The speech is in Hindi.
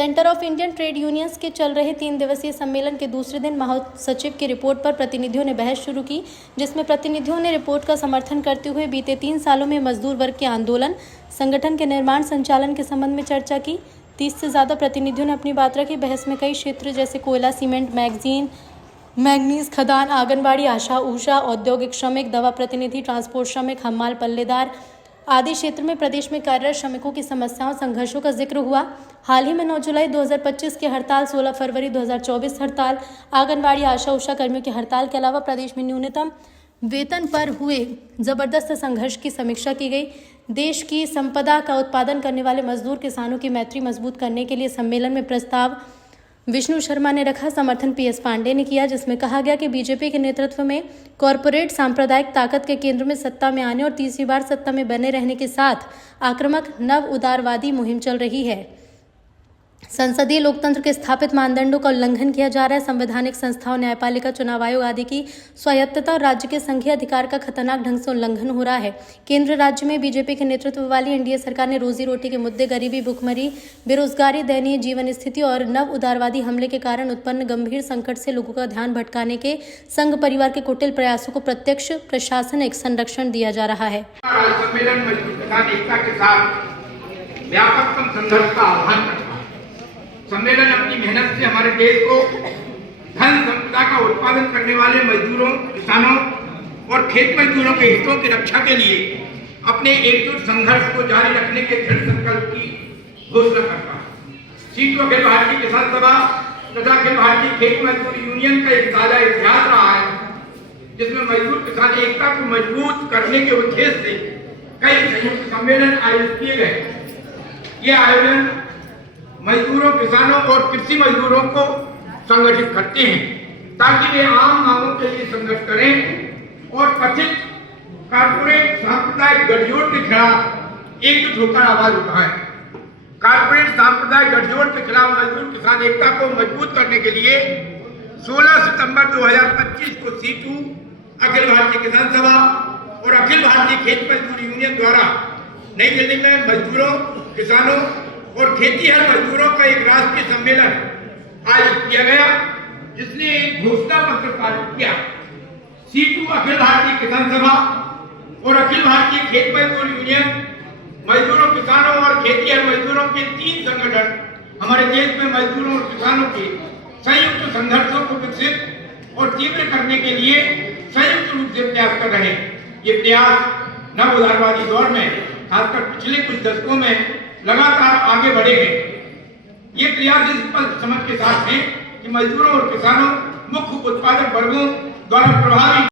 Centre of Indian trade unions के चल रहे 3 दिवसीय सम्मेलन के दूसरे दिन महासचिव की रिपोर्ट पर प्रतिनिधियों ने बहस शुरू की, जिसमें प्रतिनिधियों ने रिपोर्ट का समर्थन करते हुए बीते 3 सालों में मजदूर वर्ग के आंदोलन, संगठन के निर्माण संचालन के संबंध में चर्चा की। 30 से ज़्यादा प्रतिनिधियों ने अपनी बात रखी। बहस में कई क्षेत्र जैसे कोयला, सीमेंट, मैग्नीज खदान, आंगनबाड़ी, आशा, ऊषा, औद्योगिक श्रमिक, दवा प्रतिनिधि, ट्रांसपोर्ट श्रमिक, हम्माल, पल्लेदार आदि क्षेत्र में प्रदेश में कार्यरत श्रमिकों की समस्याओं, संघर्षों का जिक्र हुआ। हाल ही में 9 जुलाई 2025 की हड़ताल, 16 फरवरी 2024 हड़ताल, आंगनबाड़ी, आशा, ऊषा कर्मियों की हड़ताल के अलावा प्रदेश में न्यूनतम वेतन पर हुए जबरदस्त संघर्ष की समीक्षा की गई। देश की संपदा का उत्पादन करने वाले मजदूर किसानों की मैत्री मजबूत करने के लिए सम्मेलन में प्रस्ताव विष्णु शर्मा ने रखा, समर्थन PS पांडे ने किया, जिसमें कहा गया कि बीजेपी के नेतृत्व में कॉरपोरेट सांप्रदायिक ताकत के केंद्र में सत्ता में आने और तीसरी बार सत्ता में बने रहने के साथ आक्रामक नव उदारवादी मुहिम चल रही है। संसदीय लोकतंत्र के स्थापित मानदंडों का उल्लंघन किया जा रहा है। संवैधानिक संस्थाओं, न्यायपालिका, चुनाव आयोग आदि की स्वायत्तता और राज्य के संघीय अधिकार का खतरनाक ढंग से उल्लंघन हो रहा है। केंद्र राज्य में बीजेपी के नेतृत्व वाली एनडीए सरकार ने रोजी रोटी के मुद्दे, गरीबी, भुखमरी, बेरोजगारी, दयनीय जीवन स्थिति और नव उदारवादी हमले के कारण उत्पन्न गंभीर संकट से लोगों का ध्यान भटकाने के संघ परिवार के कुटिल प्रयासों को प्रत्यक्ष प्रशासनिक संरक्षण दिया जा रहा है। सम्मेलन मजबूत किसान एकता के साथ व्यापक संघर्ष का आह्वान करता है। सम्मेलन अपनी मेहनत से हमारे देश को धन संपदा का उत्पादन करने वाले मजदूरों, किसानों और खेत मजदूरों के हितों की रक्षा के लिए अपने एकजुट संघर्ष को जारी रखने के दृढ़ संकल्प की घोषणा करता है। सीटू अखिल भारतीय किसान सभा तथा अखिल भारतीय खेत मजदूर यूनियन का एक साझा इतिहास रहा है, जिसमें मजदूर किसान एकता को मजबूत करने के उद्देश्य से कई संयुक्त सम्मेलन आयोजित किए गए। ये आयोजन मजदूरों, किसानों और कृषि मजदूरों को संगठित करते हैं ताकि वे आम मांगों के लिए संघर्ष करें और कथित कारपोरेट सांप्रदायिक गठजोड़ के खिलाफ एकजुट होकर आवाज उठाएं। कारपोरेट सांप्रदायिक गठजोड़ के खिलाफ मजदूर किसान एकता को मजबूत करने के लिए 16 सितंबर 2025 को सीटू अखिल भारतीय किसान सभा और अखिल भारतीय खेत मजदूर यूनियन द्वारा नई दिल्ली में मजदूरों, किसानों और खेतीहर मजदूरों का एक राष्ट्रीय सम्मेलन आयोजित किया गया, जिसने एक घोषणा पत्र पारित किया। सीटू अखिल भारतीय किसान सभा और अखिल भारतीय खेत मजदूर यूनियन मजदूरों, किसानों और खेतीहर मजदूरों के 3 संगठन हमारे देश में मजदूरों और किसानों के संयुक्त संघर्षों को विकसित और तीव्र करने के लिए संयुक्त रूप से प्रयास कर रहे हैं। ये प्रयास नव उदारवादी दौर में, खासकर पिछले कुछ दशकों में लगातार आगे बढ़े हैं। ये प्रयास इस समझ के साथ है कि मजदूरों और किसानों, मुख्य उत्पादक वर्गों द्वारा प्रभावी